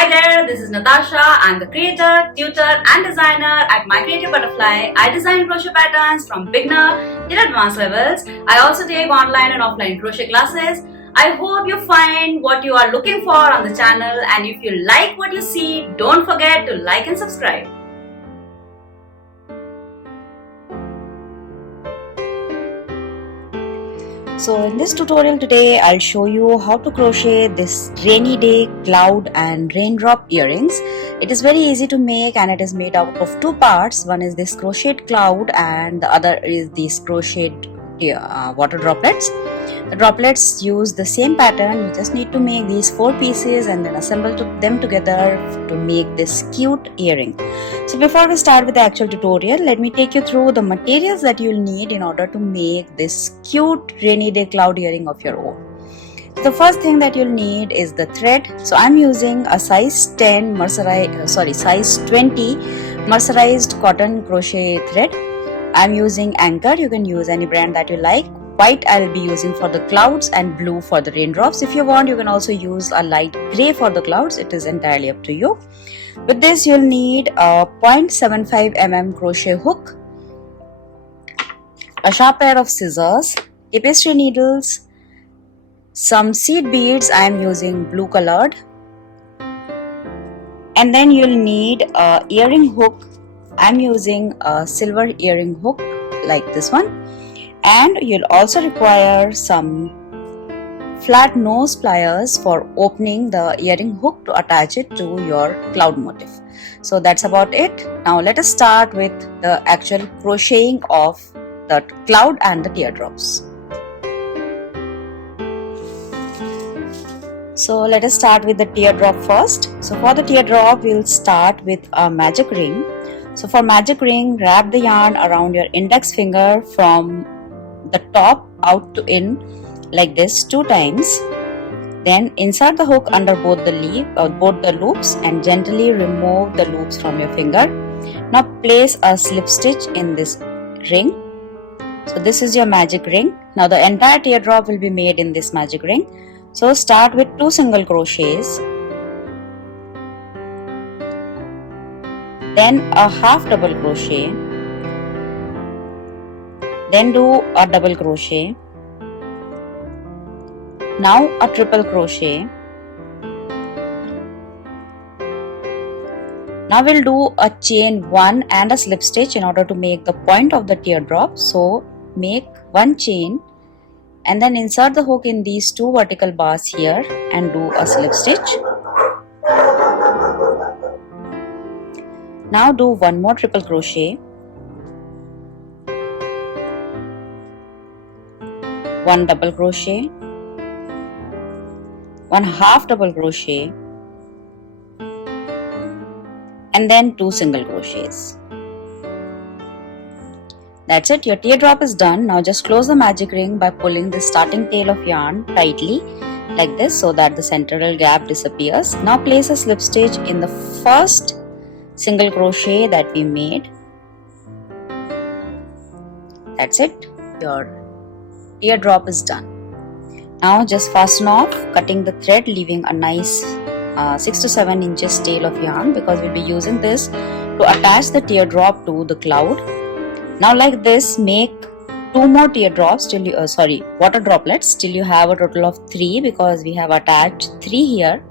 Hi there, this is Natasha. I'm the creator, tutor and designer at My Creative Butterfly. I design crochet patterns from beginner till advanced levels. I also take online and offline crochet classes. I hope you find what you are looking for on the channel, and if you like what you see, don't forget to like and subscribe. So in this tutorial today, I'll show you how to crochet this rainy day cloud and raindrop earrings. It is very easy to make and it is made out of two parts. One is this crocheted cloud and the other is these crocheted water droplets. The droplets use the same pattern. You just need to make these 4 pieces and then assemble them together to make this cute earring. So before we start with the actual tutorial, let me take you through the materials that you'll need in order to make this cute rainy day cloud earring of your own. The first thing that you'll need is the thread. So I'm using a size 20 mercerized cotton crochet thread. I'm using Anchor. You can use any brand that you like. White I'll be using for the clouds and blue for the raindrops. If you want, you can also use a light gray for the clouds. It is entirely up to you. With this, you'll need a 0.75 mm crochet hook, a sharp pair of scissors, tapestry needles, some seed beads. I am using blue colored, and then you'll need a earring hook. I'm using a silver earring hook like this one, and you'll also require some flat nose pliers for opening the earring hook to attach it to your cloud motif. So that's about it. Now let us start with the actual crocheting of the cloud and the teardrops. So let us start with the teardrop first. So for the teardrop, we'll start with a magic ring. So for magic ring, wrap the yarn around your index finger from the top out to in like this 2 times. Then insert the hook under both the loops and gently remove the loops from your finger. Now place a slip stitch in this ring. So this is your magic ring. Now the entire teardrop will be made in this magic ring. So start with 2 single crochets, then a half double crochet, then do a double crochet. Now a triple crochet. Now we'll do a chain 1 and a slip stitch in order to make the point of the teardrop. So make 1 chain and then insert the hook in these 2 vertical bars here and do a slip stitch. Now do 1 more triple crochet, 1 double crochet, 1 half double crochet, and then 2 single crochets. That's it, your teardrop is done. Now just close the magic ring by pulling the starting tail of yarn tightly like this so that the central gap disappears. Now place a slip stitch in the first single crochet that we made. That's it, your teardrop is done. Now just fasten off, cutting the thread, leaving a nice 6 to 7 inches tail of yarn because we'll be using this to attach the teardrop to the cloud. Now like this, make 2 more teardrops till you water droplets till you have a total of 3 because we have attached 3 here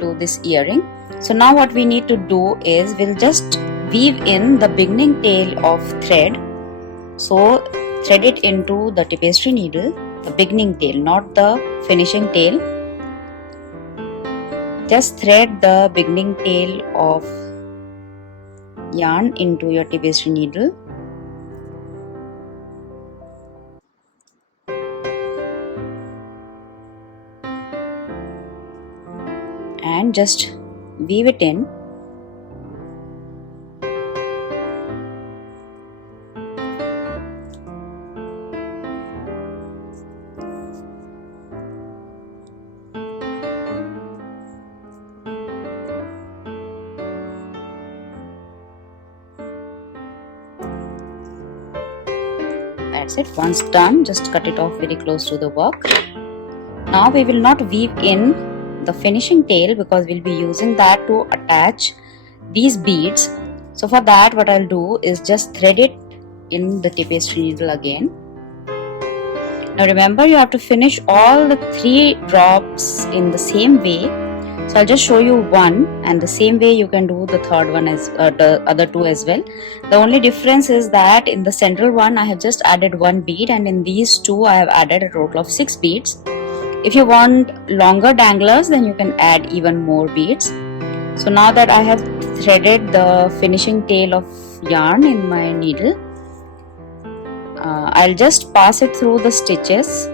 to this earring. So now what we need to do is we'll just weave in the beginning tail of thread. So thread it into the tapestry needle, the beginning tail, not the finishing tail. Just thread the beginning tail of yarn into your tapestry needle. And just weave it in. That's it. Once done, just cut it off very close to the work. Now we will not weave in the finishing tail because we'll be using that to attach these beads. So for that, what I'll do is just thread it in the tapestry needle again. Now remember, you have to finish all the 3 drops in the same way. So I'll just show you one, and the same way you can do the third one as the other 2 as well. The only difference is that in the central one I have just added 1 bead, and in these 2 I have added a total of 6 beads. If you want longer danglers, then you can add even more beads. So now that I have threaded the finishing tail of yarn in my needle, I'll just pass it through the stitches,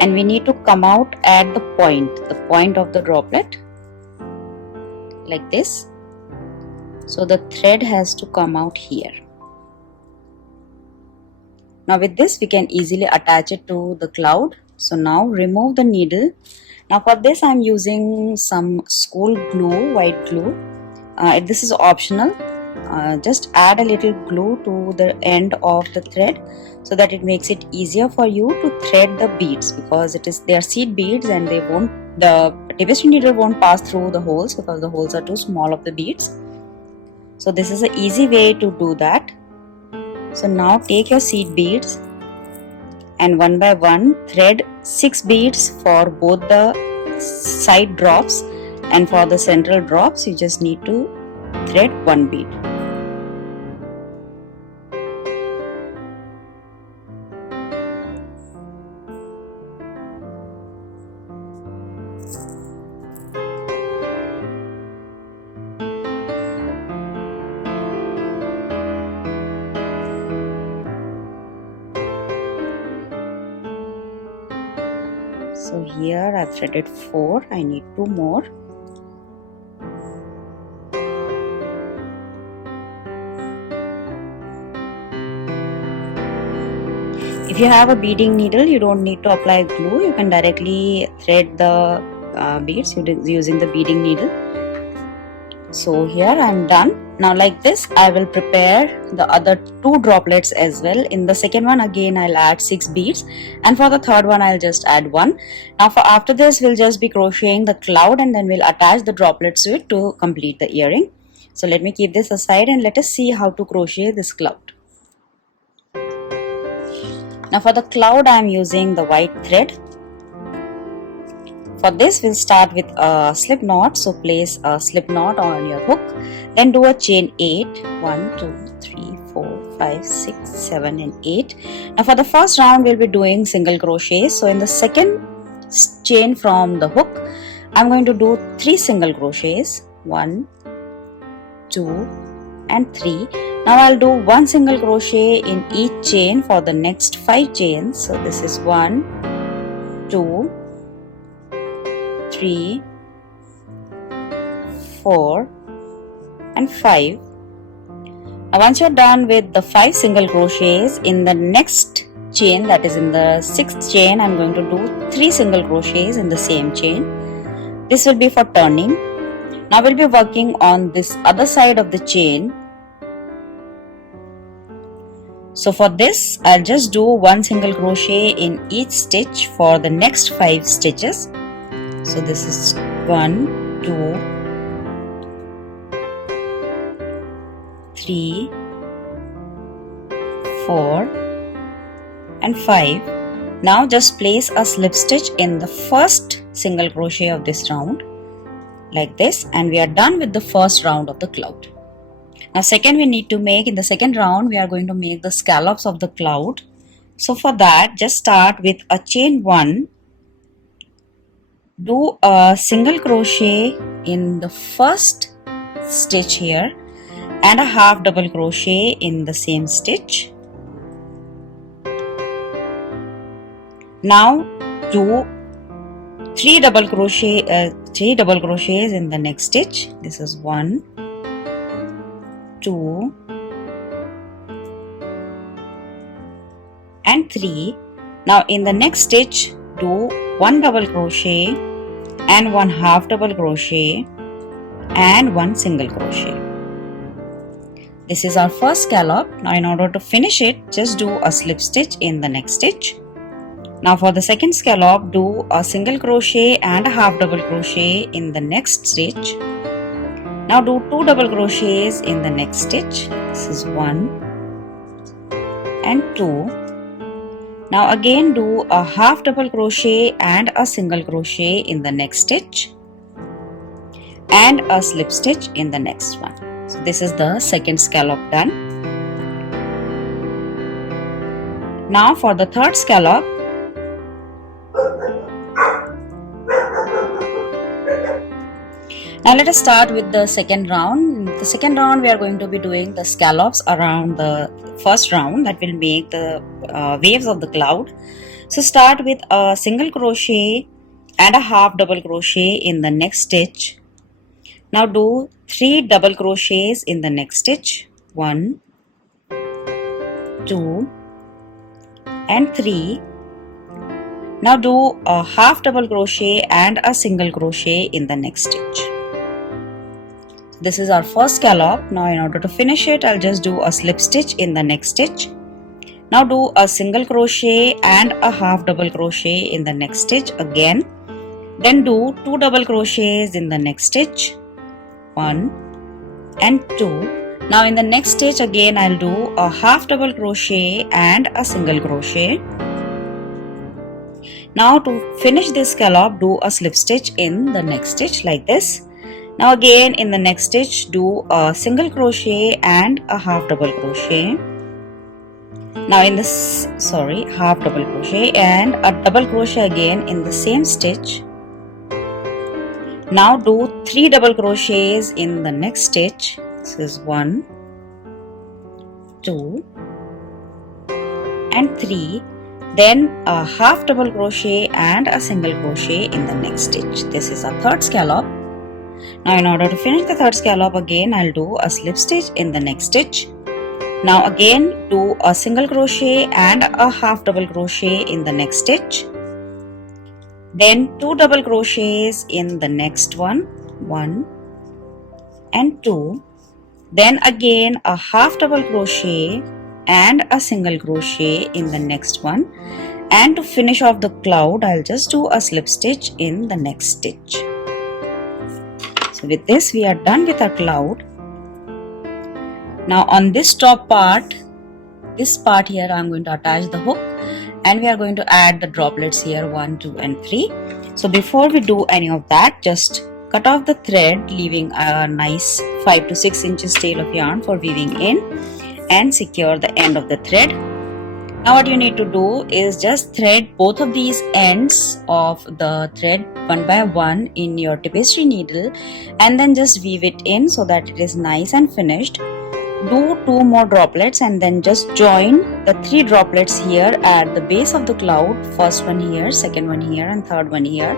and we need to come out at the point of the droplet, like this. So the thread has to come out here. Now with this we can easily attach it to the cloud. So now remove the needle. Now for this I am using some school glue, white glue. This is optional. Just add a little glue to the end of the thread so that it makes it easier for you to thread the beads, because they are seed beads and the tapestry needle won't pass through the holes because the holes are too small of the beads. So this is an easy way to do that. So now take your seed beads and one by one thread 6 beads for both the side drops, and for the central drops you just need to thread 1 bead. So here I've threaded 4, I need 2 more. If you have a beading needle, you don't need to apply glue. You can directly thread the beads using the beading needle. So here I'm done. Now like this I will prepare the other 2 droplets as well. In the second one again I'll add 6 beads, and for the third one I'll just add 1. Now for after this we'll just be crocheting the cloud, and then we'll attach the droplets to it to complete the earring. So let me keep this aside and let us see how to crochet this cloud. Now for the cloud I am using the white thread. For this we'll start with a slip knot. So place a slip knot on your hook, then do a chain 8. 1, 2, 3, 4, 5, 6, 7 and 8. Now for the first round we'll be doing single crochets. So in the second chain from the hook I'm going to do 3 single crochets. 1, 2 and 3. Now I'll do 1 single crochet in each chain for the next 5 chains. So this is 1, 2, 3, 4 and 5. Now once you're done with the 5 single crochets, in the next chain, that is in the 6th chain, I'm going to do 3 single crochets in the same chain. This will be for turning. Now we'll be working on this other side of the chain. So for this I'll just do 1 single crochet in each stitch for the next 5 stitches. So this is 1, 2, 3, 4 and 5. Now just place a slip stitch in the first single crochet of this round, like this, and we are done with the first round of the cloud. Now second we need to make, in the second round we are going to make the scallops of the cloud. So for that just start with a chain 1. Do a single crochet in the first stitch here and a half double crochet in the same stitch. Now do 3 double crochets in the next stitch. This is 1, 2 and 3. Now in the next stitch do 1 double crochet and 1 half double crochet and 1 single crochet. This is our first scallop. Now in order to finish it, just do a slip stitch in the next stitch. Now for the second scallop, do a single crochet and a half double crochet in the next stitch. Now do 2 double crochets in the next stitch. This is 1 and 2. Now again do a half double crochet and a single crochet in the next stitch and a slip stitch in the next one. So this is the second scallop done. Now for the third scallop, now let us start with the second round. In the second round we are going to be doing the scallops around the first round that will make the waves of the cloud. So start with a single crochet and a half double crochet in the next stitch. Now do 3 double crochets in the next stitch. 1, 2 and 3. Now do a half double crochet and a single crochet in the next stitch. This is our first scallop. Now in order to finish it, I'll just do a slip stitch in the next stitch. Now do a single crochet and a half double crochet in the next stitch again. Then do 2 double crochets in the next stitch. 1 and 2. Now in the next stitch again I'll do a half double crochet and a single crochet. Now to finish this scallop, do a slip stitch in the next stitch like this. Now again in the next stitch do a single crochet and a half double crochet. Now in this half double crochet and a double crochet again in the same stitch. Now do 3 double crochets in the next stitch. This is 1, 2 and 3. Then a half double crochet and a single crochet in the next stitch. This is our third scallop. Now in order to finish the third scallop again I'll do a slip stitch in the next stitch. Now again do a single crochet and a half double crochet in the next stitch. Then 2 double crochets in the next one. 1 and 2. Then again a half double crochet and a single crochet in the next one. And to finish off the cloud, I'll just do a slip stitch in the next stitch. So with this we are done with our cloud. Now on this top part, this part here I'm going to attach the hook and we are going to add the droplets here 1, 2 and 3. So before we do any of that, just cut off the thread, leaving a nice 5 to 6 inches tail of yarn for weaving in and secure the end of the thread. Now what you need to do is just thread both of these ends of the thread one by one in your tapestry needle and then just weave it in so that it is nice and finished. Do 2 more droplets and then just join the 3 droplets here at the base of the cloud. First one here, second one here and third one here.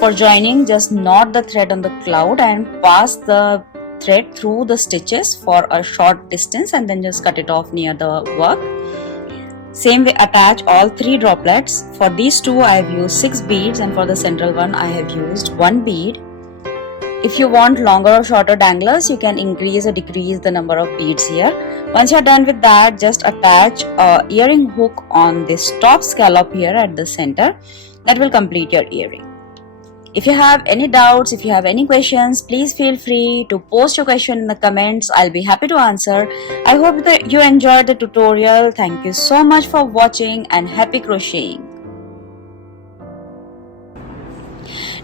For joining, just knot the thread on the cloud and pass the thread through the stitches for a short distance and then just cut it off near the work. Same way attach all 3 droplets. For these 2 I have used 6 beads and for the central one I have used 1 bead. If you want longer or shorter danglers, you can increase or decrease the number of beads here. Once you're done with that, just attach a earring hook on this top scallop here at the center. That will complete your earring. If you have any doubts, if you have any questions, please feel free to post your question in the comments. I'll be happy to answer. I hope that you enjoyed the tutorial. Thank you so much for watching and happy crocheting.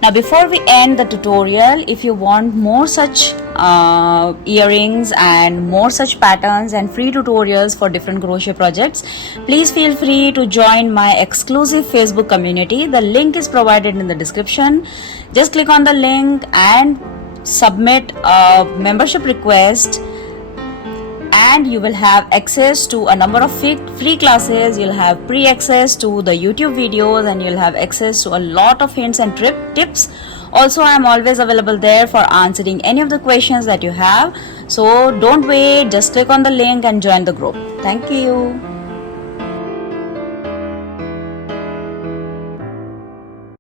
Now before we end the tutorial, if you want more such earrings and more such patterns and free tutorials for different crochet projects, please feel free to join my exclusive Facebook community. The link is provided in the description. Just click on the link and submit a membership request and you will have access to a number of free classes. You'll have pre-access to the YouTube videos and you'll have access to a lot of hints and tips. Also, I am always available there for answering any of the questions that you have. So don't wait, just click on the link and join the group. Thank you.